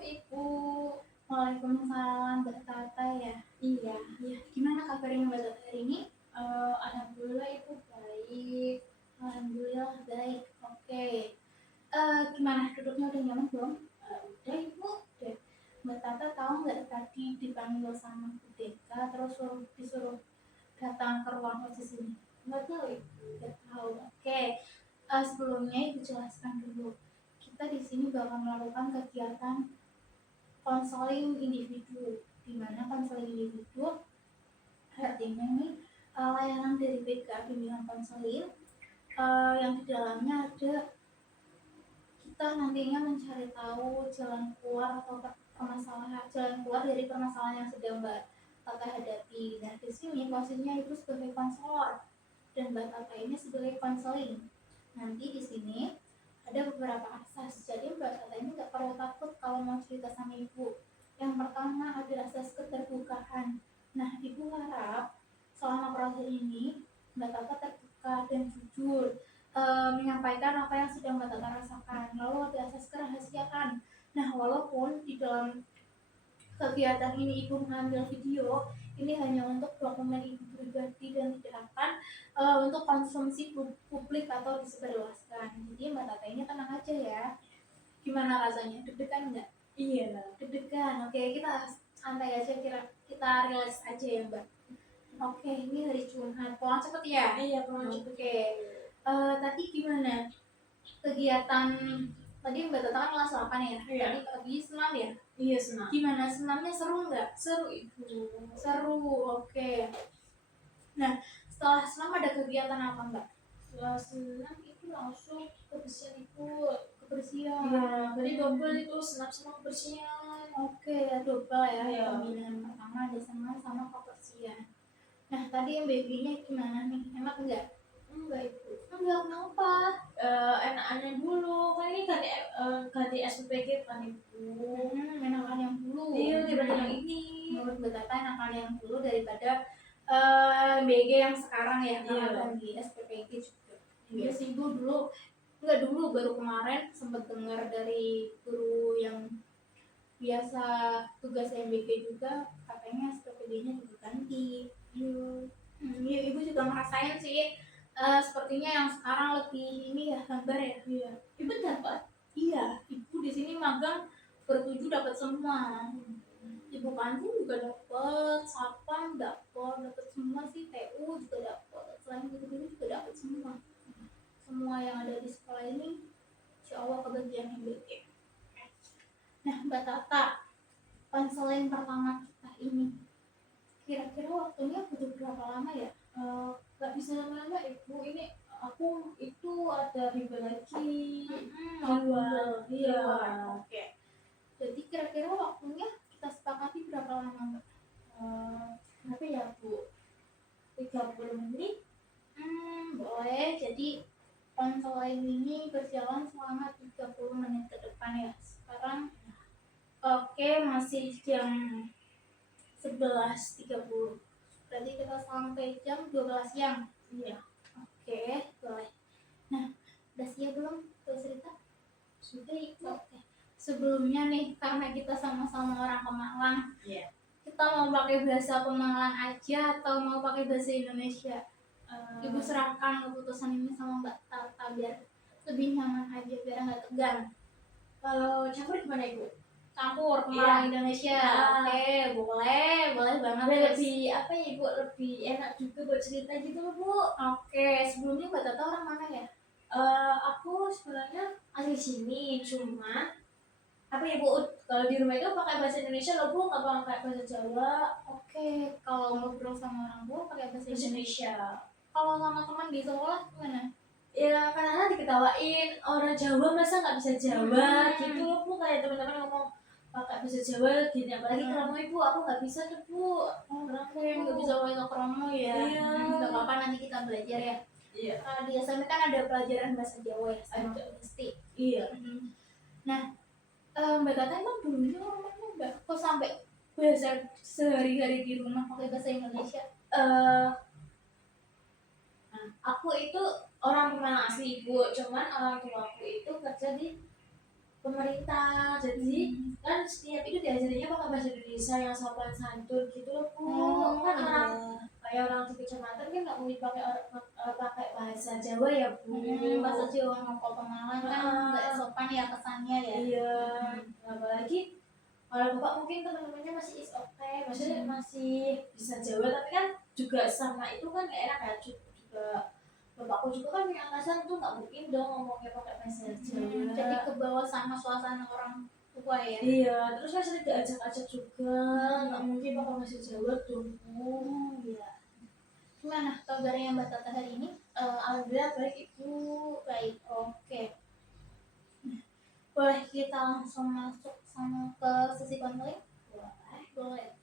Ibu. Waalaikumsalam, Mbak Tata ya. Iya. Iya, gimana kabarnya Mbak Tata hari ini? Alhamdulillah Ibu baik. Alhamdulillah baik. Oke. Gimana duduknya udah nyaman belum? Udah Ibu. Udah. Mbak Tata tahu nggak tadi dipanggil sama Bu Deka terus disuruh datang ke ruang OSIS ini? Nggak tahu Ibu. Nggak tahu. Oke. Sebelumnya Ibu jelaskan dulu. Kita di sini bakal melakukan kegiatan konseling individu, di mana konseling individu artinya nih layanan dari BK bimbingan konseling yang di dalamnya ada kita nantinya mencari tahu jalan keluar atau jalan keluar dari permasalahan yang sedang Mbak Tata hadapi. Nah di sini posisinya itu sebagai konselor dan Mbak Tata ini sebagai konseling. Nanti di sini ada beberapa asas, jadi Mbak Tata ini nggak perlu takut kalau mau cerita sama Ibu. Yang pertama ada asas keterbukaan. Nah Ibu harap selama proses ini Mbak Tata terbuka dan jujur menyampaikan apa yang sedang Mbak Tata rasakan. Lalu ada asas kerahasiaan. Nah walaupun di dalam kegiatan ini Ibu mengambil video, ini hanya untuk dokumen Ibu pribadi dan tidak akan untuk konsumsi publik atau disebarluaskan. Jadi Mbak Tata ini tenang aja ya. Gimana rasanya? Deg-degan nggak? Iya. Deg-degan. Oke, kita santai aja, kita relax aja ya Mbak. Oke, ini hari Jumat. Pulang cepet ya? Iya pulang cepet. Oke. Tadi gimana kegiatan tadi Mbak Tata kan kelas 8 ya? Iya. Tadi senam ya? Iya senang. Gimana senamnya, seru nggak? Seru Ibu. Seru, oke. Nah, setelah senam ada kegiatan apa Mbak? Setelah senam itu langsung kebersihan Ibu. Kebersihan. Iya. Jadi double itu senam sama kebersihan. Oke, double ya. Iya. Pembinaan pertama ada senam sama kebersihan. Nah, tadi yang babynya gimana nih? Enak nggak? Enggak Ibu. Enggak, kenapa? Enakannya dulu kan ini ganti SPPG kan Ibu. Enakan yang dulu. Iya daripada yang ini. Menurut Mbak Tata enakan yang dulu daripada BG yang sekarang ya, karena ganti SPPG juga. Iya sih Ibu dulu, enggak dulu, baru kemarin sempat dengar dari guru yang biasa tugas MBK juga, katanya SPPG-nya juga ganti. Iya, Ibu juga ngerasain sih. Sepertinya yang sekarang lebih ini ya, gambar ya. Iya. Ibu dapat? Iya, Ibu di sini magang bertujuh dapat semua. Ibu kantin juga dapat, satpam dapat semua sih, TU juga dapat. Selain itu juga dapat semua. Semua yang ada di sekolah ini, insya Allah kebagian MBK. Nah, Mbak Tata, konseling pertama kita ini, kira-kira waktunya butuh berapa lama ya? Gak bisa lama-lama Ibu. Ini aku itu ada bimbel lagi. Bimbel. Iya. Oke. Jadi kira-kira waktunya kita sepakati berapa lama Mbak? Berapa ya Bu? 30 menit? Boleh. Jadi konseling ini berjalan selama 30 menit ke depan ya. Sekarang oke, masih jam 11.30. Berarti kita sampai jam 12 siang. Iya. Oke, boleh. Nah, udah siap belum cerita? Sudah Ibu. Oke. Sebelumnya nih, karena kita sama-sama orang Pemalang, Iya. kita mau pakai bahasa Pemalang aja atau mau pakai bahasa Indonesia? Ibu serahkan keputusan ini sama Mbak Tata biar lebih nyaman aja, biar nggak tegang. Kalau campur gimana Ibu? Campur Pemalang Iya. Indonesia. Oke, boleh banget. Biar lebih apa ya Ibu, lebih enak juga buat cerita gitu loh Bu. Oke, sebelumnya Mbak Tata orang mana ya? Aku sebenarnya asli sini, cuma apa ya Bu, kalau di rumah itu pakai bahasa Indonesia loh Bu, nggak pakai bahasa Jawa. Oke, kalau ngobrol sama orang tua pakai bahasa Bahasa Indonesia. Indonesia. Kalau sama teman di sekolah gimana? Ya kadang-kadang diketawain orang Jawa masa nggak bisa Jawa gitu loh Bu, kayak teman-teman ngomong pakai bahasa Jawa gini, apalagi kromo Ibu, aku nggak bisa tuh Bu. Oke, nggak bisa pakai kromo ya. Iya. Nggak apa-apa, nanti kita belajar ya. Iya. Di SMP kan ada pelajaran bahasa Jawa ya, sama pasti. Iya. Nah, Mbak Tata emang dulunya orangnya Mbak kok sampai bahasa sehari-hari di rumah pakai bahasa Indonesia? Aku itu orang Pemalang asli Ibu, cuman orang tua aku itu kerja di pemerintah. Jadi kan setiap itu diajarinya pakai bahasa Indonesia yang sopan santun gitu loh Bu. Oh, Kan orang iya. kayak orang di kecamatan kan nggak mungkin pakai pakai bahasa Jawa ya Bu. Bahasa Jawa Ngoko Pemalang kan nggak sopan ya kesannya ya. Iya, apalagi kalau bapak mungkin teman-temannya masih is okay, maksudnya masih bisa Jawa, tapi kan juga sama itu kan gak enak ya juga bapakku juga kan punya atasan tuh nggak mungkin dong ngomongnya pakai bahasa Jawa. Jadi ke bawah sama suasana orang tua ya. Iya, terus kan sering diajak-ajak juga, nggak mungkin pakai bahasa Jawa dong. Iya. Gimana kabarnya Mbak Tata hari ini? Alhamdulillah baik ibu. Baik, oke. Boleh kita langsung masuk sama ke sesi konseling? Boleh.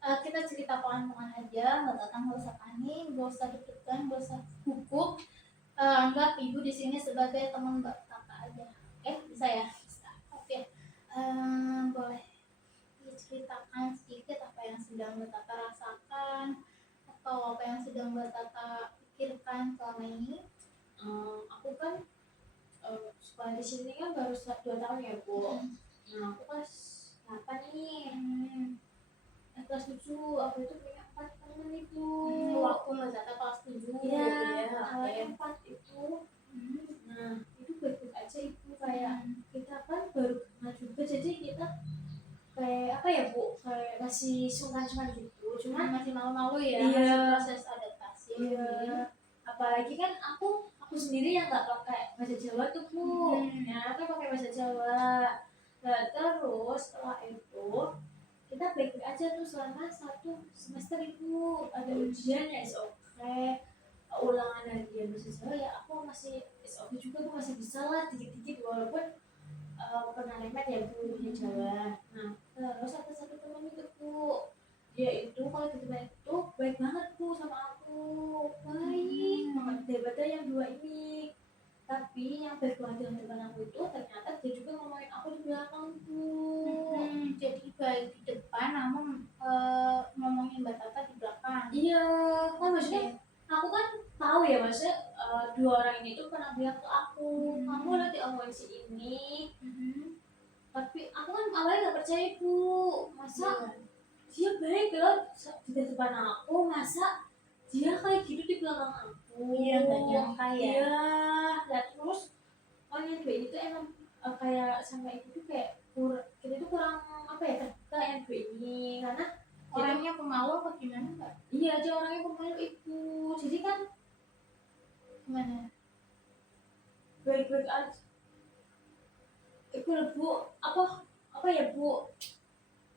Kita cerita pelan-pelan aja, Mbak Tata nggak usah panik, nggak usah deg-degan, nggak usah gugup. Anggap ibu di sini sebagai teman Mbak Tata aja. Bisa ya? Bisa. Oke. Boleh diceritakan sedikit apa yang sedang Mbak Tata rasakan atau apa yang sedang Mbak Tata pikirkan selama ini? Aku kan sekolah di sini kan baru 2 tahun ya Bu. Nah aku kelas 8 nih. Kelas 7 aku itu punya 4 temen itu. Waktu Mbak Tata kelas 7 Iya, ya. awalnya 4 itu. Nah itu baik-baik aja ibu, kayak kita kan baru kenal juga, jadi kita kayak apa ya Bu, kayak masih sungkan-sungkan gitu, cuman masih malu-malu ya, iya, masih proses adaptasi. iya, apalagi kan aku sendiri yang nggak pakai bahasa Jawa tuh Bu. Ya aku pakai bahasa Jawa. Nah terus setelah itu kita baik-baik aja tuh selama 1 semester itu. Ada ujian ya is okay, ulangan harian bahasa Jawa ya aku masih is okay juga, aku masih bisa lah dikit-dikit walaupun pernah remet ya Bu bahasa Jawa. Nah terus ada satu teman itu Bu, dia itu kalau di tempat itu baik banget Bu sama aku, baik banget daripada yang dua ini. Tapi yang baik banget dengan depan aku itu ternyata dia juga ngomongin aku di belakang Bu. Jadi baik di depan namun ngomongin Mbak Tata di belakang. Iya, kan maksudnya aku kan tahu ya maksudnya dua orang ini tuh pernah bilang ke aku, kamu lah diomongin si ini. Tapi aku kan awalnya gak percaya Bu, masa dia baik loh di depan aku, masa dia kayak gitu di belakang aku. Iya, gak nyangka ya. Iya, dan terus yang dua ini tuh emang kayak sama ibu tuh kayak kita tuh kurang apa ya, terbuka yang dua ini karena Orangnya pemalu apa gimana Mbak? iya dia orangnya pemalu ibu, jadi kan Gimana? baik-baik aja. Ibu lah Bu, apa ya Bu,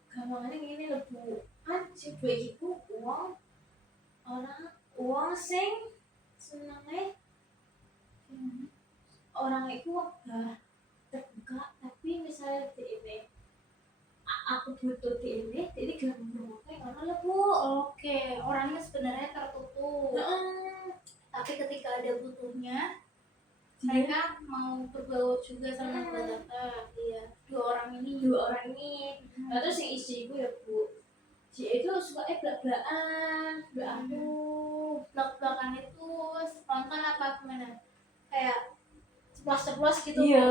gampangannya gini loh Bu, kan si dua itu uang sing senengnya orang itu udah terbuka, tapi misalnya di ini aku butuh di ini, jadi gampang karena lah Bu. Oke, orangnya sebenarnya tertutup. Tapi ketika ada butuhnya, mereka mau berbaur juga sama Mbak Tata. Iya, dua orang ini. Nah, terus yang istriku ya Bu, dia itu suka belak-belakan aku. Belak-belakan itu spontan apa gimana? Kayak ceplos-ceplos gitu. Iya,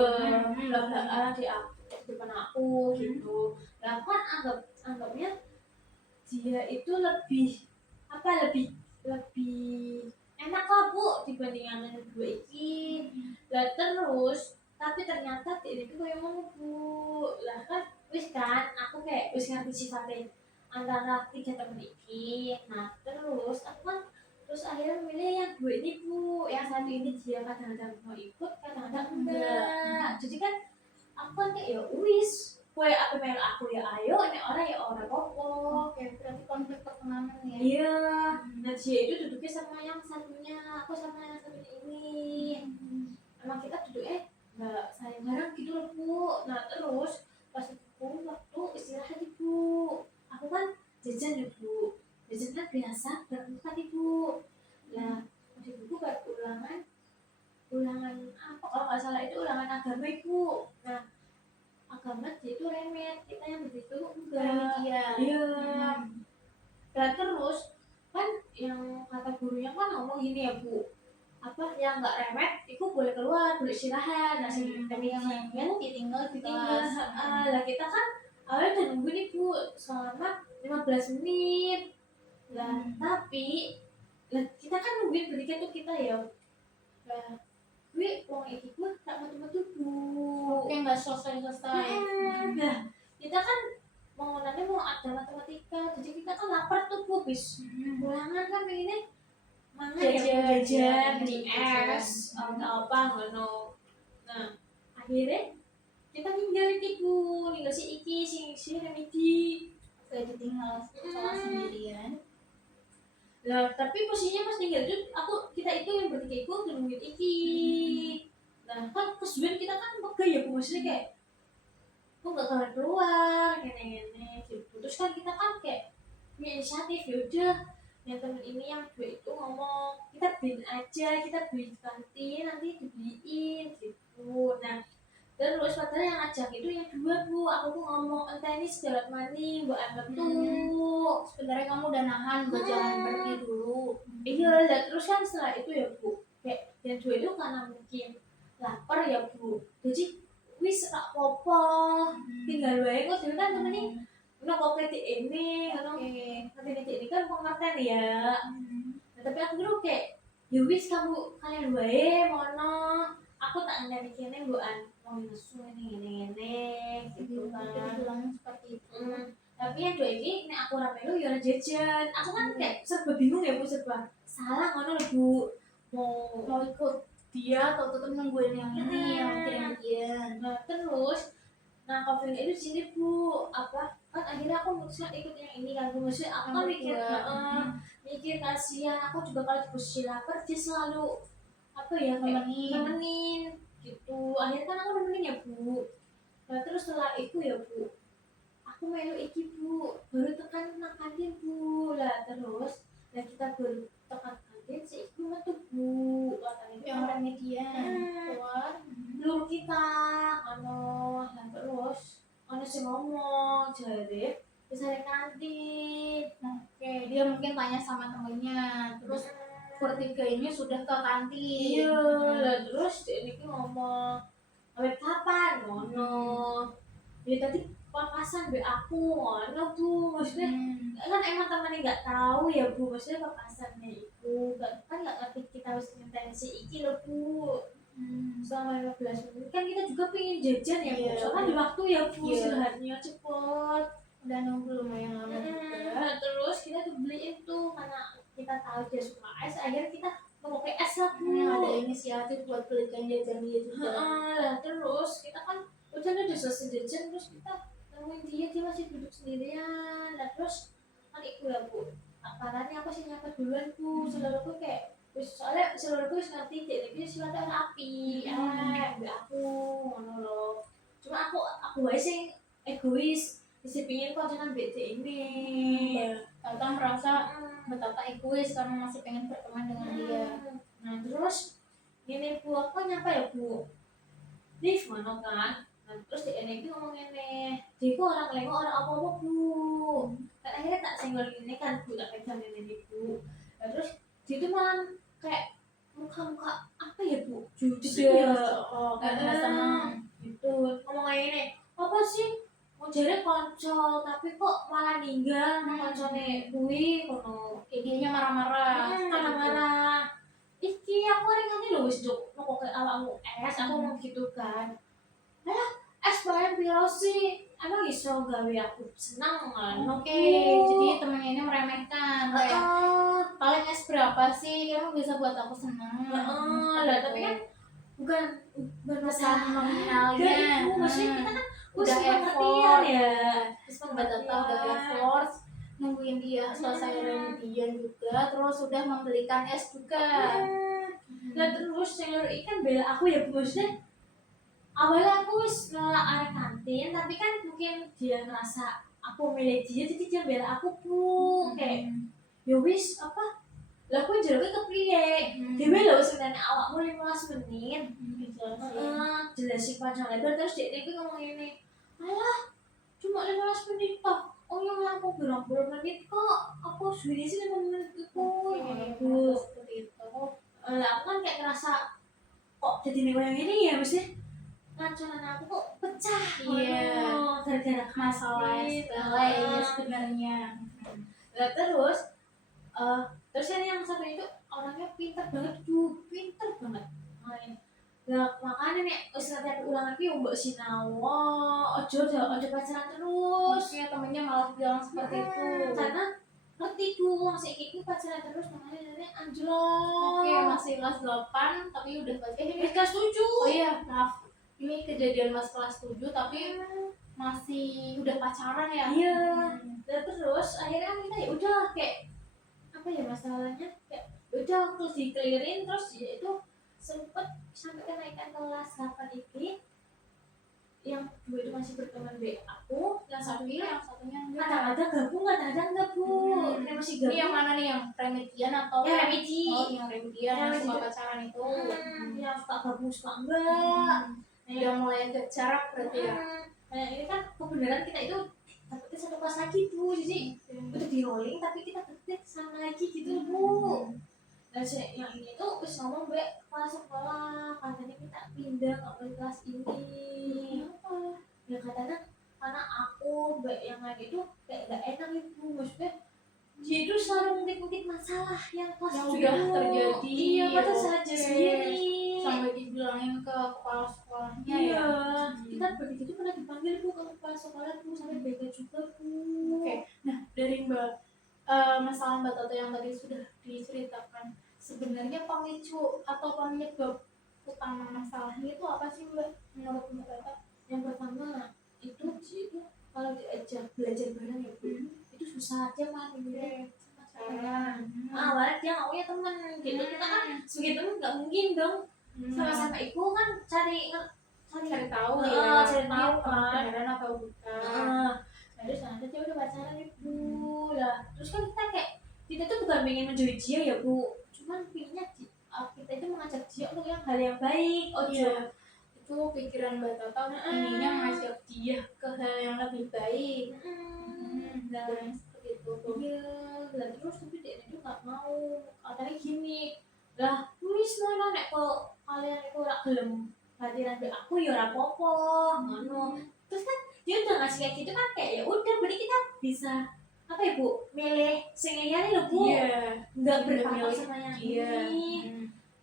belak-belakan di depan aku gitu. Nah kan anggapnya dia itu lebih lebih enak lah Bu dibandingkan yang dua ini. Lah terus tapi ternyata dia itu kayak ngono Bu. Lah kan aku kayak wis ngerti sifatnya antara 3 temen iki. Nah terus aku kan terus akhirnya memilih yang dua ini Bu. Yang satu ini dia kadang-kadang mau ikut, kadang-kadang enggak. Jadi kan aku kan kayak ya wis, kue aku main aku ya ayo, ini orang ya orang popo. Oke, berarti konflik pertemanan ya. Iya, nah dia itu duduknya sama yang satunya, aku sama yang satunya ini. Emang kita duduknya nggak saling bareng gitu loh Bu. Nah terus pas aku waktu istirahat ibu, aku kan jajan ya Bu, jajan kan biasa berempat ibu. Nah di buku buat ulangan apa kalau nggak salah itu ulangan agama ibu. Nah agama dia itu remet, kita yang begitu enggak. Iya. Dan terus kan yang kata gurunya kan ngomong gini ya Bu, apa yang nggak remet itu boleh keluar, boleh istirahat. Nah sih Tapi yang lainnya ditinggal di ditinggal. kelas. Lah kita kan awalnya udah nunggu nih Bu selama 15 menit lah, tapi lah kita kan nungguin bertiga tuh kita ya. Lah gue wong iki gue tak metu-metu Bu. Oke, nggak selesai. Nah kita kan mau nanti mau ada matematika, jadi kita kan lapar tuh Bu, bis pulangan kan pengennya mangan ya jajan di es atau apa ngono. Nah akhirnya kita ninggal iki Bu, ninggal si iki si Remedi. Saya ditinggal kelas sendirian. Lah tapi posisinya pas ninggal itu kita itu yang bertiga itu udah nungguin iki. Nah kan kesuwen kita kan megah ya Bu, maksudnya kayak kok nggak keluar gini gitu. Terus kan kita kan kayak punya inisiatif, ya udah yang temen ini yang dua itu ngomong kita beliin aja, kita beli di kantin nanti dibeliin gitu. Nah terus padahal yang ngajak itu yang dua Bu, aku tuh ngomong entah ini segala mani buat anggap tuh. Sebenarnya kamu udah nahan buat jangan pergi dulu. Iya, dan terus kan setelah itu ya Bu, kayak yang dua itu karena mungkin lapar ya Bu, jadi wis rak popo tinggal wae kok dhewe kan temennya ono kok kritik ini ono kritik ini kan pengertian ya. Nah, tapi aku dulu kayak ya wis kalian wae mono, aku tak ngene kene mbokan mau nesu ini gitu kan. Bilangnya seperti itu. Tapi yang dua ini nek aku rame lu ya ora jajan. Aku kan kayak serba bingung ya Bu, serba salah ngono lho Bu. Mau ikut dia atau tetap nungguin yang ini yang kirim-kirim. Nah terus COVID itu sini Bu, apa kan akhirnya aku memutuskan ikut yang ini kan Bu. Maksudnya aku kan mikir kasihan aku juga kalau di posisi lapar dia selalu apa ya nemenin gitu. Akhirnya kan aku nemenin ya Bu. Nah terus setelah itu ya Bu, aku melu iki Bu, baru tekan nang kantin Bu. Lah terus lah kita baru tekan kantin si iku metu Bu, katanya Yang remedian keluar. belum kita lah terus sing ngomong jare bisa ada kantin. Oke, dia mungkin tanya sama temennya. Terus bertiga ini sudah ke kantin. Iya, lah terus ini ngomong awet kapan ngono. Ya tadi papasan be aku ngono Bu, maksudnya kan emang temennya nggak tahu ya Bu, maksudnya papasannya itu kan nggak ngerti kita harus intensi iki loh Bu. Selama 15 menit kan kita juga pengen jajan ya Bu, soalnya di waktu ya Bu, istirahatnya cepet. Udah nunggu lumayan lama juga. Nah, terus kita tuh beliin tuh karena kita tahu dia suka es, akhirnya kita mau pakai es lah Bu. Ada inisiatif buat belikan jajan dia juga. Nah terus kita kan udah selesai jajan, terus kita nemuin dia masih duduk sendirian. Nah terus kan itu ya Bu, parahnya aku sih nyapa duluan Bu, saudaraku kayak soalnya saudaraku ngerti jadi silakan api aku ngono loh. Cuma aku aja sih egois, isi pingin kok jangan bete ini. Tata merasa betapa egois karena masih pengen berteman dengan dia. Nah terus gini Bu, aku nyapa ya Bu, Liv mana kan. Nah terus di ini ngomong ini dia kok orang lengok orang apa-apa Bu, kan akhirnya tak senggol ini kan Bu, tak pegang ini Bu. Nah terus dia tuh malah kayak muka apa ya Bu, jujur ya Karena senang gitu ngomong kayak ini apa sih mau jadi konco tapi kok malah ninggal koncone kuwi kono. Dianya marah-marah. Marah-marah iki aku ringane lho wis juk kok awakmu es aku mau gitu kan. Alah es bayar piro sih, emang iso gawe aku senang kan. Oke, jadi temennya ini meremehkan kayak paling es berapa sih, kamu bisa buat aku senang. Lah tapi kan bukan masalah nominalnya. Maksudnya kita kan udah effort ya, udah tetap udah effort nungguin dia selesai remedian juga, terus sudah membelikan es juga. Nah terus senior ikan bela aku ya Bu, maksudnya awalnya aku wis nolak arek kantin, tapi kan mungkin dia ngerasa aku milih dia jadi dia bela aku Bu. Kayak ya wis apa lah aku jare kepriye dhewe lho sebenarnya awakmu 15 menit jelasin panjang lebar. Terus dia itu ngomong ini, alah cuma 15 menit toh, oh yang aku berapa menit kok, aku sudah sih 5 menit itu. Seperti itu. Aku kan kayak ngerasa kok jadi nih kayak gini ya mesti rancangan aku kok pecah. Iya. Gara-gara Masalah COVID. sepele ya sebenarnya. Nah, terus yang satu itu orangnya pintar banget tuh, pintar banget main. Nah, makanya nih nanti aku ulang lagi mbak Sinawa ojo pacaran terus. Oke, temennya malah bilang seperti itu. Karena ngerti tuh masih ini pacaran terus namanya nanti anjlok. Oke, masih kelas 8 tapi udah Ini kelas 7. Oh iya, maaf. Ini kejadian mas kelas 7 tapi masih udah pacaran ya. Iya. Dan terus akhirnya kita ya udah kayak apa ya masalahnya kayak udah terus dikelirin terus ya itu sempet sampai kenaikan kelas 8 ini yang dua itu masih berteman baik aku, yang satunya enggak. kadang-kadang gabung kadang-kadang enggak bu. Yang masih Ini gabung yang mana nih, yang remedian atau yang remedi. Oh, yang remedian yang Remedi. suka pacaran itu. Yang suka gabung suka enggak. Yang mulai agak jarak berarti ya. Nah ini kan kebenaran kita itu dapetnya satu kelas lagi bu, jadi udah di rolling tapi kita dapetnya sama lagi gitu bu. Dan yang ini tuh wis ngomong mbak kepala sekolah katanya kita pindah nggak boleh kelas ini. Kenapa? Ya katanya karena aku mbak yang lain itu kayak gak enak ibu, maksudnya dia itu selalu mungkin masalah yang kelas Yang 7 udah itu. terjadi. Iya padahal saja Oke. sendiri Sampai dibilangin ke kepala sekolahnya iya ya. kita begitu pernah dipanggil bu ke kepala sekolah bu sampai BK juga bu. Oke, nah dari masalah Mbak Toto yang tadi sudah diceritakan, sebenarnya pemicu atau penyebab utama masalahnya itu apa sih Mbak menurut Mbak Toto? Yang pertama itu kalau diajak belajar bareng ya bu itu susah aja mah ini pacaran. Awalnya dia nggak punya teman gitu, kita kan sebagai teman nggak mungkin dong sama-sama ibu kan cari tahu cari tahu kan. beneran atau bukan. Nah terus nanti dia udah pacaran ibu lah, terus kan kita tuh bukan pengen menjauhi dia ya bu, cuman pinginnya kita itu mengajak dia untuk yang hal yang baik. Iya, itu pikiran Mbak Toto ininya mengajak dia ke hal yang lebih baik. Dan seperti itu. Iya, dan terus tapi dia itu nggak mau. Katanya gini, lah wis mana nek kok kalian itu ora gelem hadiran be aku ya ora apa-apa, ngono. Terus kan dia udah ngasih kayak gitu kan kayak ya udah berarti kita bisa apa ya bu milih sing liyane lho bu. Iya, Nggak Nggak berpatok milih sama yang dia. ini.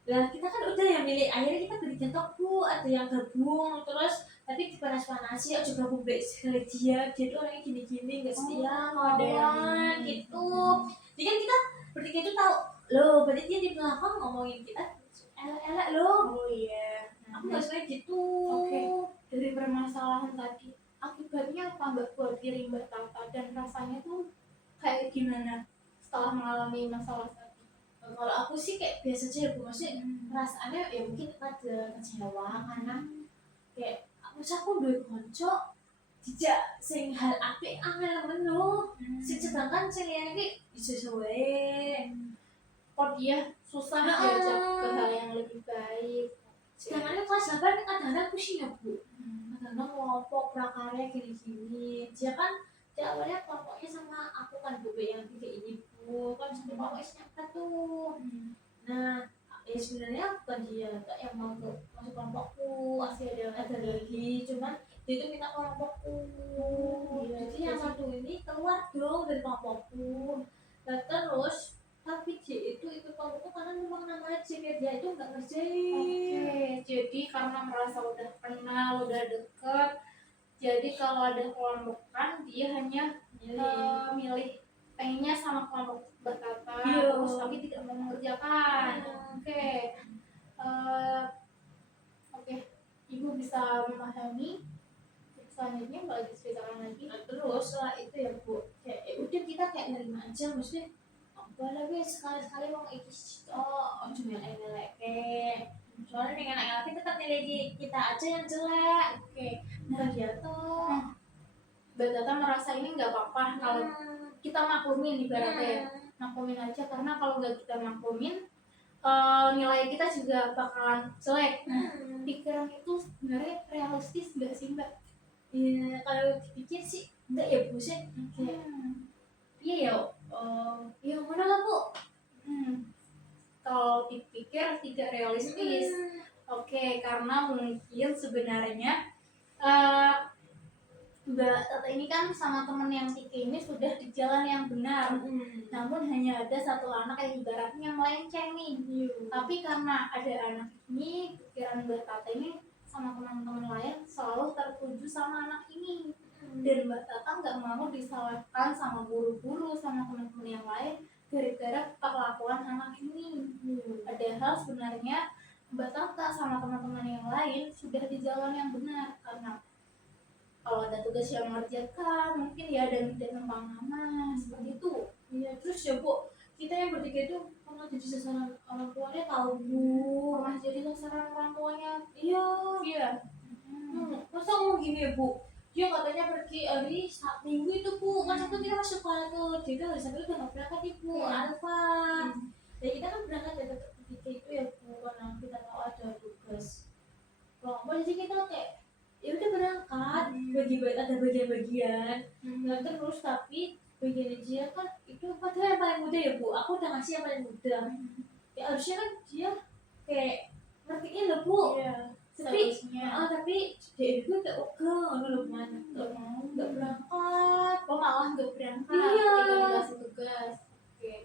Lah kita kan udah yang milih, akhirnya kita beri contoh bu, ada yang gabung terus tapi dipanas-panasi ya juga gabung baik sekali dia tuh orangnya gini-gini nggak setia ada yang kawan gitu. Jadi kan kita bertiga itu tahu loh, berarti dia di belakang ngomongin kita elek-elek loh. Oh iya. Aku nggak suka gitu. Oke, dari permasalahan tadi, akibatnya apa Mbak buat diri Mbak Tata dan rasanya tuh kayak gimana setelah mengalami masalah tadi? Kalau aku sih kayak biasa aja ya bu, maksudnya perasaannya ya mungkin ada kecewa karena kayak aku duwe konco dijak sing hal apik angel menu sedangkan sing liyane iki iso wae. Kok dia susah diajak ke hal yang lebih baik. Sedangkan kelas 8 kadang-kadang pusing ya bu, kadang-kadang kelompok prakarya gini-gini. Dia kan dia awalnya kelompoknya sama aku kan bu yang tiga ini bu, kan satu kelompoknya siapa tuh. Nah ya sebenarnya bukan dia yang mau masuk kelompokku, masih ada lagi, cuman dia itu minta kelompokku. Jadi yang satu ini keluar dong dari kelompokku. Dan terus tapi dia itu ikut kelompokku karena memang namanya dia itu nggak ngerjain. Oke, jadi karena merasa udah kenal, udah deket, jadi kalau ada kelompokan dia hanya milih pengennya sama kelompok berkata, terus tapi tidak mau mengerjakan. Oke, oke, Ibu bisa memahami. Selanjutnya Mbak lagi ceritakan lagi. Nah, terus setelah itu ya bu, kayak ya udah kita kayak nerima aja, maksudnya boleh wes sekali-sekali mau ikut cuma elek soalnya dengan elek tetap nilai kita aja yang jelek. Oke, Nah dia tuh Mbak Tata merasa ini nggak apa-apa kalau kita maklumin ibaratnya ya. Maklumin aja karena kalau nggak kita maklumin nilai kita juga bakalan jelek. Pikiran itu sebenarnya realistis nggak sih Mbak? ya kalau dipikir sih enggak ya bu sih kayak iya ya ya mana lah bu. kalau dipikir tidak realistis. Oke, karena mungkin sebenarnya eh, Mbak Tata ini kan sama temen yang Kiki ini sudah di jalan yang benar. Namun hanya ada satu anak yang ibaratnya melenceng nih. Tapi karena ada anak ini, pikiran Mbak Tata ini sama teman-teman lain selalu tertuju sama anak ini. Dan Mbak Tata nggak mau disalahkan sama guru-guru, sama teman-teman yang lain gara-gara perlakuan anak ini. Padahal sebenarnya Mbak Tata sama teman-teman yang lain sudah di jalan yang benar, karena kalau ada tugas yang mengerjakan mungkin ya dan tidak nama seperti itu. Iya, terus ya Bu, kita yang bertiga itu pernah jadi sasaran orang tuanya tahu Bu. Pernah jadi sasaran orang tuanya. Iya. Iya. Masa ngomong gini ya Bu? Dia katanya pergi hari Minggu itu Bu, kan Sabtu kita masuk sekolah tuh, dia kan hari Sabtu udah nggak berangkat nih Bu, Alfa. Ya kita kan berangkat ya tetap bertiga itu ya Bu, karena kita tahu ada tugas kelompok, jadi kita kayak ya udah berangkat, ada bagian-bagian. Nah terus tapi bagian dia kan itu padahal yang paling muda ya Bu, aku udah ngasih yang paling muda. Ya harusnya kan dia kayak ngertiin loh Bu. Tapi dia itu kayak ogah loh mana nggak berangkat. Malah nggak berangkat Iya. ketika dikasih tugas.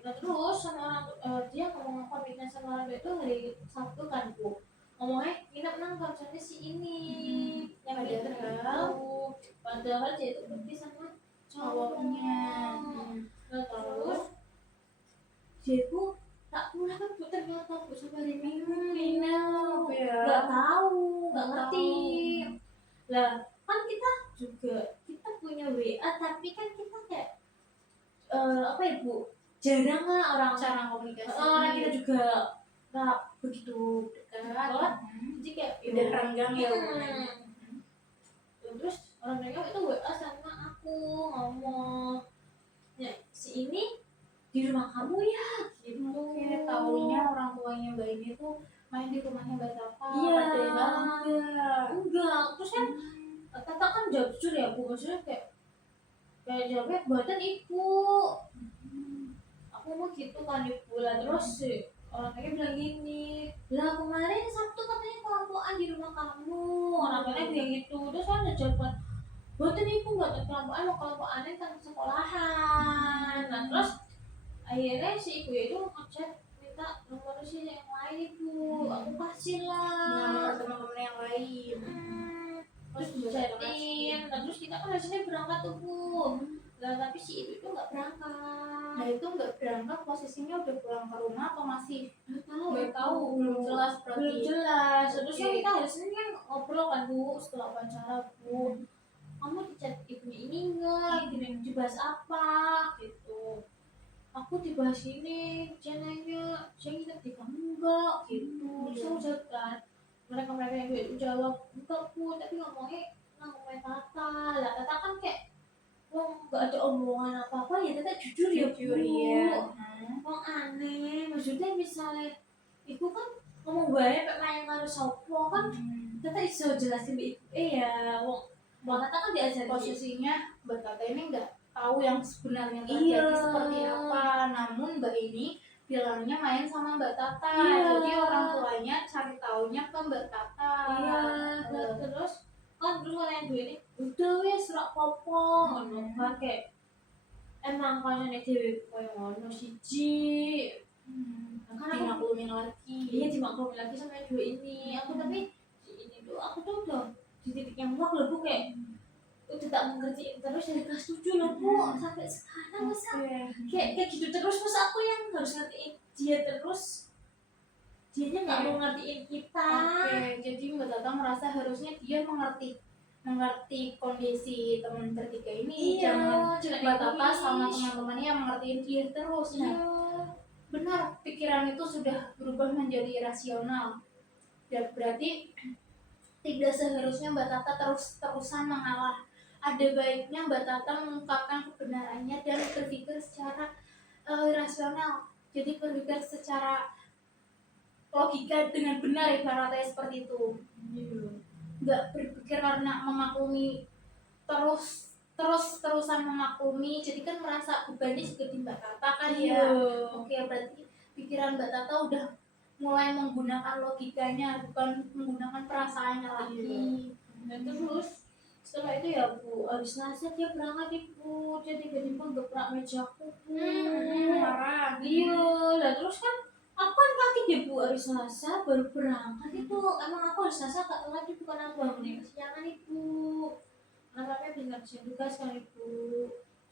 Nah terus sama orang dia ngomong komitmen sama orang itu hari Sabtu kan Bu, ngomongnya nginep nang kosannya si ini yang padahal dia itu pergi sama cowoknya. Nah terus dia itu tak pulang kan Bu, ternyata Bu sampai hari Minggu nggak tahu, nggak ngerti lah. Kan kita punya WA, tapi kan kita kayak apa ya Bu, jarang lah orang Cara komunikasi. orang kita juga nggak begitu dekat. Jadi kayak udah renggang ya. Terus orang mereka itu WA sama aku ngomong, ya si ini di rumah kamu ya gitu. Taunya orang tuanya Mbak ini tuh main di rumahnya Mbak Tata. Iya. Enggak. Terus kan Tata kan jawab jujur ya Bu, maksudnya kayak jawabnya buatan ibu. Aku mau gitu kan ibu lah. Terus orangnya bilang gini, lah kemarin Sabtu katanya kelompokan di rumah kamu. Orangnya bilang gitu. Terus kan ada jawaban, buatan ibu buatan kelompokan, mau kelompokannya kan sekolahan. Nah terus akhirnya si ibu itu ngechat minta nomor si yang lain ibu, aku kasih lah teman-teman yang lain. terus chatin. Nah terus kita kan hasilnya berangkat tuh Bu. Nah tapi si ibu itu nggak berangkat. Nah itu nggak berangkat posisinya udah pulang ke rumah atau masih? Nggak tahu, belum jelas berarti. Belum jelas. Terus kan kita hari Senin kan ngobrol kan Bu setelah wawancara Bu, kamu di chat ibunya ini enggak, gini dibahas apa gitu. Aku dibahas ini, dia nanya, dia nginep di kamu enggak gitu. Terus aku jawab kan, mereka yang itu jawab enggak Bu, tapi ngomongnya Tata lah. Tata kan kayak nggak ada omongan apa-apa ya, Tata jujur ya Bu. Wong aneh, maksudnya misalnya ibu kan ngomong baik main karo sopo kan, Tata iso jelasin ibu ya. Wong Tata kan diajarin posisinya Mbak Tata ini nggak tahu yang sebenarnya terjadi seperti apa, namun Mbak ini bilangnya main sama Mbak Tata. Jadi orang tuanya cari taunya ke Mbak Tata. Terus kan yang dua ini udah wes serak popo kan kayak emang kayaknya dewe kayak ngono siji. Kan aku dimaklumin lagi. Iya dimaklumin lagi sama yang dua ini. Aku tapi ini tuh aku tuh udah di titik yang muak loh Bu, kayak udah tak mengerti terus dari kelas 7 loh Bu, sampai sekarang masa kayak gitu terus. Masa aku yang harus ngertiin dia terus, dianya nggak mau ngertiin kita. Jadi Mbak Tata merasa harusnya dia mengerti kondisi teman bertiga ini. Jangan Mbak Tata sama teman-temannya yang mengertiin dia terus. Benar, pikiran itu sudah berubah menjadi irasional. Dan berarti tidak seharusnya Mbak Tata terus-terusan mengalah. Ada baiknya Mbak Tata mengungkapkan kebenarannya dan berpikir secara rasional. Jadi berpikir secara logika dengan benar, ibaratnya seperti itu. Nggak berpikir karena memaklumi terus-terusan memaklumi, jadi kan merasa bebannya juga di Mbak Tata kan ya. Oke, berarti pikiran Mbak Tata udah mulai menggunakan logikanya, bukan menggunakan perasaannya lagi. Dan terus setelah itu ya Bu, habis Selasa dia berangkat Ibu, dia tiba-tiba gebrak mejaku Bu. Marah. Iya, dan terus kan aku kan kaget ya Bu, hari Selasa baru berangkat itu, emang aku hari Selasa gak telat itu bukan aku bangunnya kesiangan Ibu, anaknya bisa kerja tugas kan Ibu,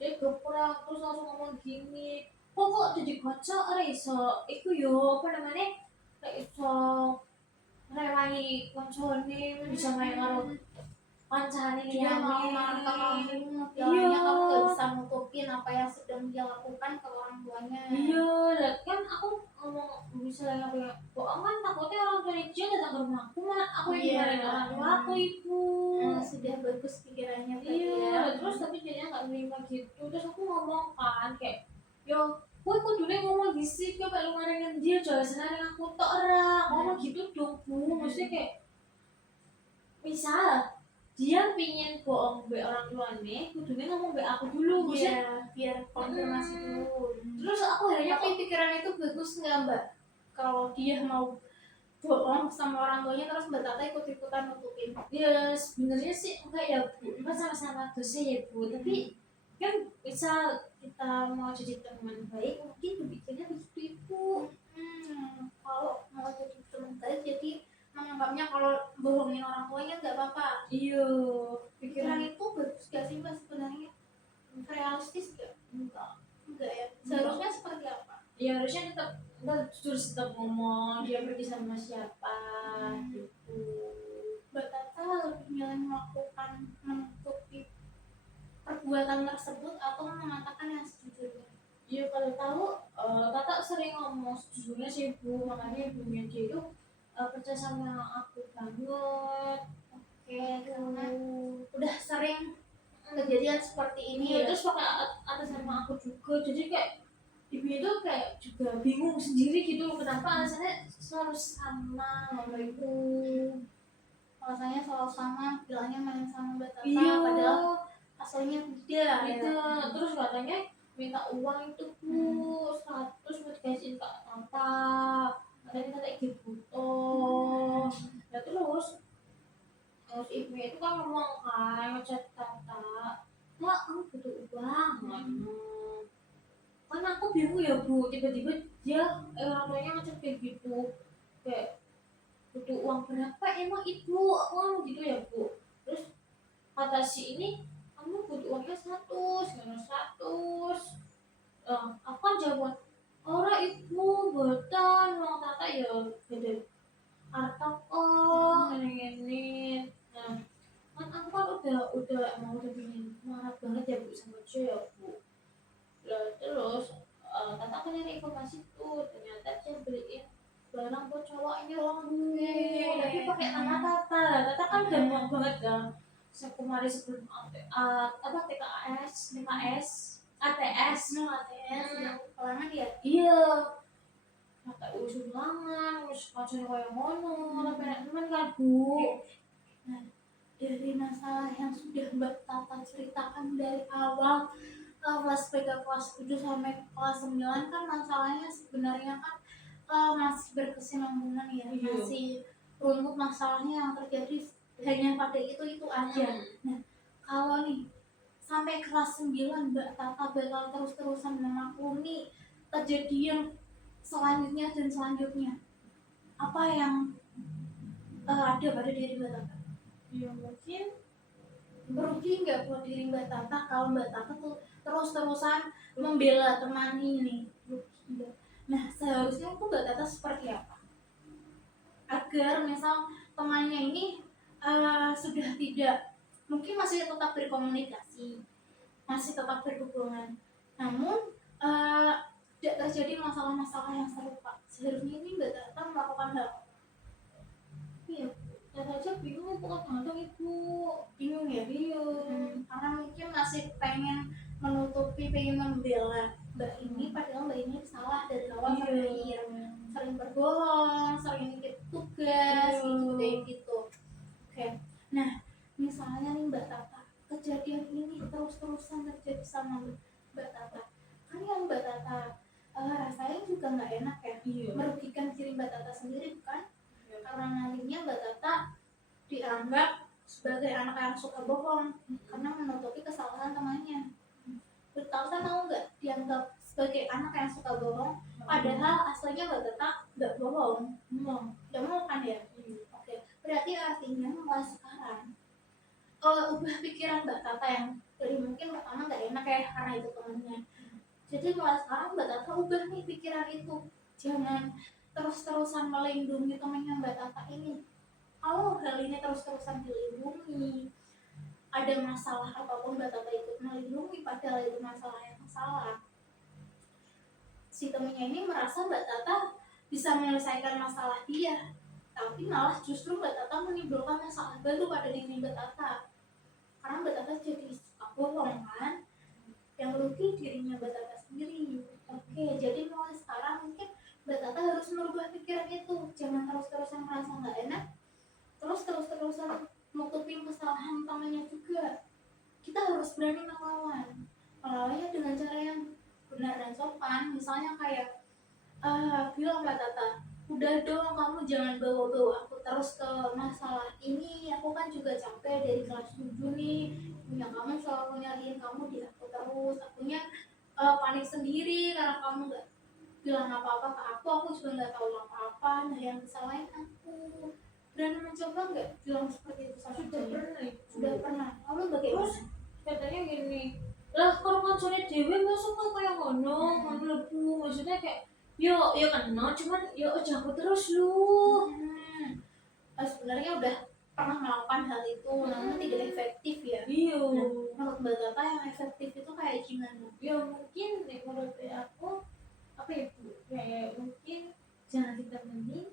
dia gebrak terus langsung ngomong gini, kok jadi kocok iso, iku yo apa namanya, iso rewangi koncone bisa main karo kancane Dia mau liyane. marah kamu, Iya. bilangnya kamu gak bisa nutupin apa yang sedang dia lakukan ke orang tuanya. Iya, dan kan aku ngomong misalnya kayak bohong kan takutnya orang tua dia datang ke rumah aku mah aku yang Iya. dimarahin orang tua aku Ibu. Sudah bagus pikirannya tadi Iya, ya. terus tapi dia nggak terima gitu, terus aku ngomong kan kayak yo kowe kudune ngomong dhisik yo lu ngarengin dia jual seneng aku tok ora ngomong gitu dong Bu, maksudnya kayak misal dia pingin bohong be orang tuanya, kudune ngomong be aku dulu, maksudnya Iya, biar konfirmasi dulu. terus aku akhirnya Tapi pikiran itu bagus nggak Mbak? Kalau dia mau bohong sama orang tuanya terus Mbak Tata ikut-ikutan nutupin. ya sebenarnya sih enggak ya Bu, kan sama-sama dosa ya Bu, tapi kan misal kita mau jadi teman baik mungkin berpikirnya begitu Ibu. Kalau mau jadi teman baik jadi menganggapnya kalau bohongin orang tuanya nggak apa-apa. Iya, Pikiran pikiran itu bagus gak sih Mbak sebenarnya? Realistis gak? enggak. Enggak ya. Seharusnya seperti apa? Ya harusnya tetap kita terus tetap ngomong dia pergi sama siapa gitu. Mbak Tata lebih milih melakukan menutupi perbuatan tersebut atau mengatakan yang sejujurnya? Iya kalau tahu, Tata sering ngomong sejujurnya sih Bu, makanya ibunya dia itu percaya sama aku banget. Oke, karena udah sering kejadian seperti ini Iya, ya. terus pakai atas nama aku juga, jadi kayak ibu itu kayak juga bingung sendiri gitu kenapa alasannya selalu sama sama ibu. Alasannya selalu sama, bilangnya main sama Mbak Tata, Iya, padahal aslinya tidak gitu. ya. Terus katanya minta uang itu Bu, 100 buat dikasihin ke Tata, katanya Tata ikut butuh. Nah terus ibu itu kan ngomong kan ngechat Tata, Mak kamu butuh uang. Kan aku bingung ya Bu, tiba-tiba dia orang tuanya ngechat kayak gitu, kayak butuh uang berapa emang ibu, aku ngomong gitu ya Bu. Terus kata si ini, kamu butuh uangnya 100 karena 100. Aku kan jawab ora ibu boten uang Tata ya gede harta kok ngene-ngene. Nah kan aku kan udah emang udah pingin marah banget ya Bu sama dia ya Bu. Lah terus Tata kan nyari informasi tuh, ternyata dia beliin barang buat cowoknya gue, tapi pakai nama Tata. Tata kan udah muak banget kan. Kemarin sebelum apa TKS, TKS, ATS, ATS yang kelangan ya. iya. Kata urus ulangan, urus pacarnya kayak ngono, tapi enak teman kan Bu. Nah, dari masalah yang sudah Mbak Tata ceritakan dari awal flashback ke kelas 7 sampai kelas 9 kan masalahnya sebenarnya kan masih berkesinambungan ya, Iya. masih rumput masalahnya yang terjadi hanya pada itu aja. Nah, kalau nih sampai kelas 9 Mbak Tata bakal terus-terusan memaklumi kejadian selanjutnya dan selanjutnya, apa yang ada pada diri Mbak Tata? Ya mungkin Merugi nggak buat diri Mbak Tata kalau Mbak Tata tuh terus-terusan membela teman ini? Nah, seharusnya tuh Mbak Tata seperti apa? Agar misal temannya ini sudah tidak, mungkin masih tetap berkomunikasi, masih tetap berhubungan, namun tidak terjadi masalah-masalah yang serupa. Seharusnya ini Mbak Tata melakukan hal iya, Tata aja bingung kok kadang-kadang ibu. bingung ya, Iya. karena mungkin masih pengen menutupi, pengen membela Mbak ini, padahal Mbak ini salah dari awal sampai akhir, sering berbohong, sering nitip tugas, gitu. Oke, nah misalnya nih Mbak Tata, kejadian ini terus-terusan terjadi sama Mbak Tata, kan yang Mbak Tata rasain juga nggak enak ya, dianggap sebagai anak yang suka bohong karena menutupi kesalahan temannya. Mbak Tata mau nggak dianggap sebagai anak yang suka bohong padahal aslinya Mbak Tata nggak bohong? Nggak mau kan ya? Oke, berarti artinya mulai sekarang ubah pikiran Mbak Tata yang dari mungkin pertama nggak enak ya karena itu temannya. Jadi mulai sekarang Mbak Tata ubah nih pikiran itu, jangan terus-terusan melindungi temannya Mbak Tata ini. Kalau hal ini terus-terusan dilindungi, ada masalah apapun Mbak Tata ikut melindungi padahal itu masalah yang salah. Si temannya ini merasa Mbak Tata bisa menyelesaikan masalah dia, tapi malah justru Mbak Tata menimbulkan masalah baru pada diri Mbak Tata. Karena Mbak Tata jadi suka bohong kan, yang rugi dirinya Mbak Tata sendiri. Oke, jadi mulai sekarang mungkin Mbak Tata harus merubah pikiran itu, jangan terus-terusan merasa nggak enak, terus-terusan nutupin kesalahan temannya juga. Kita harus berani melawannya dengan cara yang benar dan sopan. Misalnya kayak bilang Mbak Tata, udah dong kamu jangan bawa-bawa aku terus ke masalah ini, aku kan juga capek dari kelas 7 nih, punya kamu selalu nyariin kamu di aku terus, akunya panik sendiri karena kamu nggak bilang apa-apa ke aku juga nggak tahu apa-apa, nah yang disalahin aku. Berani mencoba nggak bilang seperti itu sama Sudah sudah pernah. Lalu terus bagaimana? katanya gini, lah kalau kancane dewe masuk kok kayak ngono lebu, maksudnya kayak yo kenal cuman yo aja aku terus lu. Sebenarnya udah pernah melakukan hal itu, namun tidak efektif ya. Iya. Nah, menurut Mbak Tata yang efektif itu kayak gimana? Ya mungkin menurut aku apa ya bu, kayak mungkin jangan ditemenin,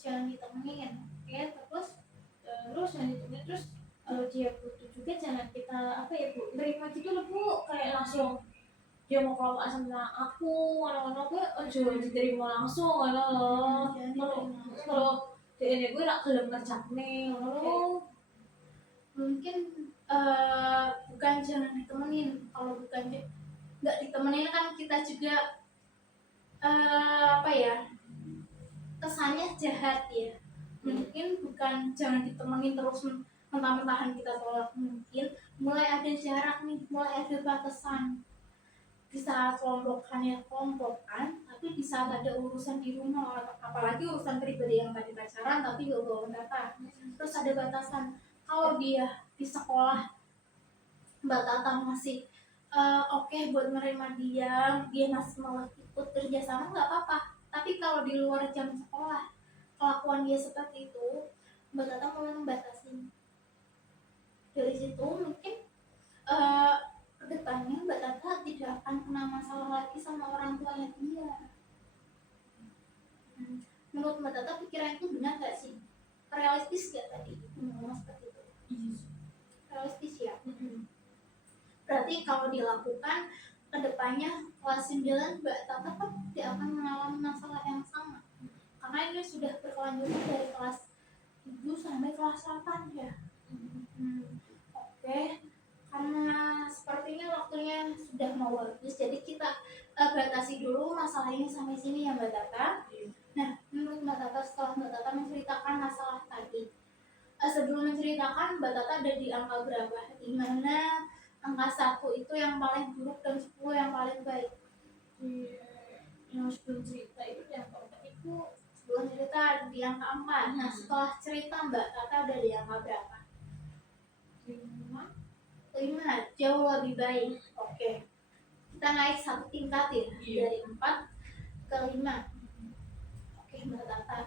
Oke, terus jangan ditemenin, terus kalau dia butuh juga jangan kita apa ya bu, terima gitu loh bu, kayak langsung dia mau kelompok sama aku, anak-anak gue ojo diterima langsung ngono loh. jangan Kalau diterima langsung. kalau ini gue rak gelem ngerjakne ngono loh. Mungkin bukan jangan ditemenin, kalau bukan nggak ditemenin kan kita juga apa ya, kesannya jahat ya. Mungkin bukan jangan ditemenin terus mentah-mentahan kita tolak, mungkin mulai ada jarak nih, mulai ada batasan. Di saat kelompokan, tapi di saat ada urusan di rumah, apalagi urusan pribadi yang tadi pacaran tapi gak bawa data, terus ada batasan. Kalau dia di sekolah Mbak Tata masih oke buat menerima dia masih mau ikut kerjasama nggak apa-apa, tapi kalau di luar jam sekolah kelakuan dia seperti itu, Mbak Tata mulai membatasi. Dari situ mungkin kedepannya Mbak Tata tidak akan kena masalah lagi sama orang tuanya dia. Menurut Mbak Tata pikiran itu benar nggak sih? Realistis nggak tadi ngomong seperti itu? Realistis ya. Berarti kalau dilakukan kedepannya kelas 9 Mbak Tata kan tidak akan mengalami masalah yang sama, karena ini sudah berkelanjutan dari kelas 7 sampai kelas 8 ya. Oke, karena sepertinya waktunya sudah mau habis, jadi kita batasi dulu masalah ini sampai sini ya Mbak Tata. Nah, menurut Mbak Tata setelah Mbak Tata menceritakan masalah tadi, sebelum menceritakan Mbak Tata ada di angka berapa? Di mana angka 1 itu yang paling buruk dan 10 yang paling baik? Yang sebelum cerita itu yang keempat itu Sebelum cerita di angka 4. Nah, setelah cerita Mbak Tata ada di angka berapa? 5, jauh lebih baik. Oke, kita naik 1 tingkat ya, dari 4 ke 5. Oke Mbak Tata,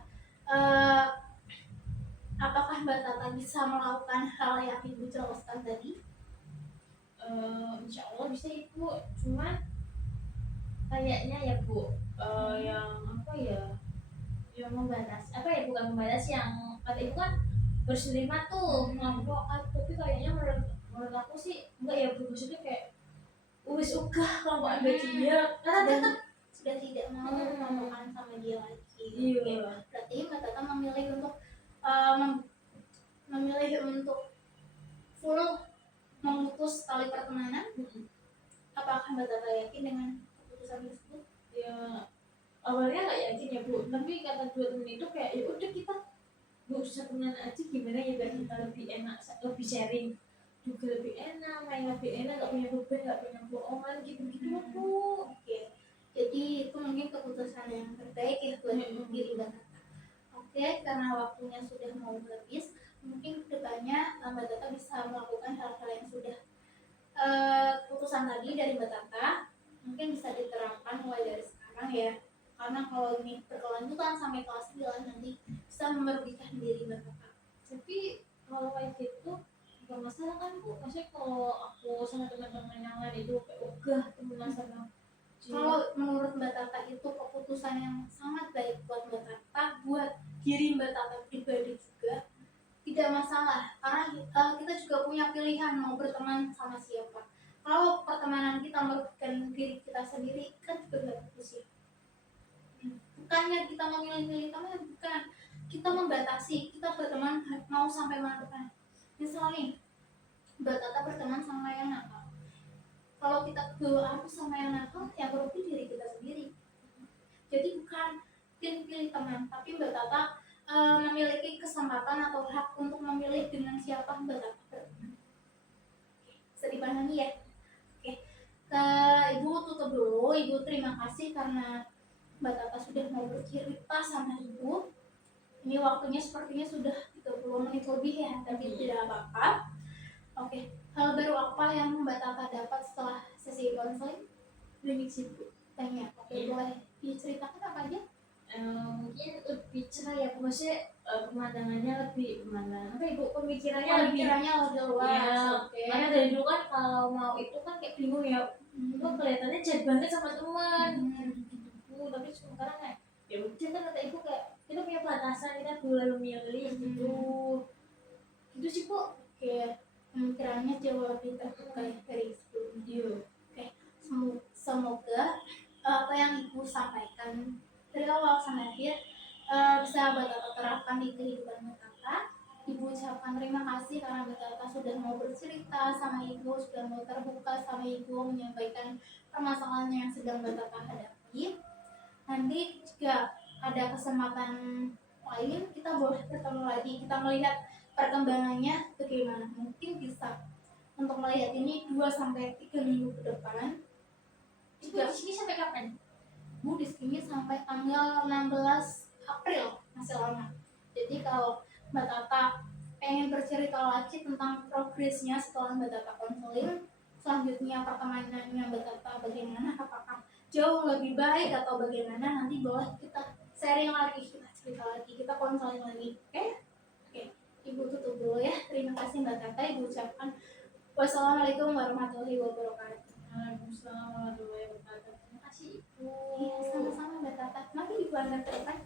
apakah Mbak Tata bisa melakukan hal yang Ibu jelaskan tadi? Insya Allah bisa ibu, cuman kayaknya ya bu, yang apa ya, yang membatas apa ya, bukan membatas, yang kata ibu kan berselima tuh ngampok, tapi kayaknya menurut aku sih enggak ya bu, maksudnya kayak wis ugah kelompok dia karena tetap sudah tidak mau melakukan sama dia lagi. Iya. Berarti Mbak Tata memilih untuk full memutus tali pertemanan. Apakah Mbak Tata yakin dengan keputusan tersebut? Ya awalnya nggak yakin ya bu, tapi kata dua temen itu kayak ya udah kita gak usah susah temenan aja gimana ya biar kita lebih enak, lebih sharing juga lebih enak, main lebih enak, gak punya beban, gak punya bohongan gitu-gitu loh Bu. Oke, jadi itu mungkin keputusan yang terbaik ya buat diri Mbak Tata. Oke, karena waktunya sudah mau habis, mungkin kedepannya Mbak Tata bisa melakukan hal-hal yang sudah keputusan tadi dari Mbak Tata, mungkin bisa diterapkan mulai dari sekarang ya. Karena kalau ini berkelanjutan sampai kelas 9 nanti bisa merugikan diri Mbak Tata. Tapi kalau kayak gitu gak masalah kan Bu, maksudnya kalau aku sama teman-teman yang lain itu kayak ogah temenan sama Kalau menurut Mbak Tata itu keputusan yang sangat baik buat Mbak Tata, buat diri Mbak Tata pribadi juga tidak masalah, karena kita juga punya pilihan mau berteman sama siapa. Kalau pertemanan kita merugikan diri kita sendiri kan juga nggak bagus ya. Bukannya kita memilih-milih teman, bukan, kita membatasi kita berteman mau sampai mana. Misalnya Mbak Tata berteman sama yang nakal, kalau kita bawa arus sama yang nakal yang merugi diri kita sendiri. Jadi bukan pilih teman, tapi Mbak Tata memiliki kesempatan atau hak untuk memilih dengan siapa Mbak Tata berteman. Bisa dipahami ya? Oke, ke Ibu tutup dulu. Ibu terima kasih karena Mbak Tata sudah mau bercerita sama Ibu. Ini waktunya sepertinya sudah 30 menit lebih ya, tapi tidak apa-apa. Oke, hal baru apa yang Mbak Tata dapat setelah sesi konseling? klinik sih Bu. Tanya, oke, boleh diceritakan apa aja? Mungkin lebih cerah ya, maksudnya pemandangannya lebih mana apa Ibu, pemikirannya lebih lebih luas. ya, Oke. karena dari dulu kan kalau mau itu kan kayak bingung ya, itu kelihatannya jahat banget sama teman gitu, tapi sekarang kayak ya udah kan kata Ibu kayak kita punya batasan, kita boleh memilih gitu sih Bu. Oke, pemikirannya jauh lebih terbuka ya dari sebelumnya. Oke, semoga apa yang Ibu sampaikan dari awal sampai akhir bisa Mbak Tata terapkan di kehidupan Mbak Tata. Ibu ucapkan terima kasih karena Mbak Tata sudah mau bercerita sama Ibu, sudah mau terbuka sama Ibu, menyampaikan permasalahan yang sedang Mbak Tata hadapi. Nanti jika ada kesempatan lain, kita boleh bertemu lagi, kita melihat perkembangannya bagaimana. Mungkin bisa untuk melihat ini 2-3 minggu ke depan. Ibu di sini sampai kapan? Bu di sini sampai tanggal 16 April, masih lama. Jadi kalau Mbak Tata pengen bercerita lagi tentang progresnya setelah Mbak Tata konseling, selanjutnya pertemanannya Mbak Tata bagaimana, apakah jauh lebih baik atau bagaimana, nanti boleh kita sharing lagi, kita cerita lagi, kita konseling lagi. Oke, Ibu tutup dulu ya. Terima kasih Mbak Tata. Ibu ucapkan wassalamualaikum warahmatullahi wabarakatuh. Waalaikumsalam warahmatullahi wabarakatuh. Terima kasih Ibu. Iya, sama-sama Mbak Tata. Mari Ibu angkat ke depan.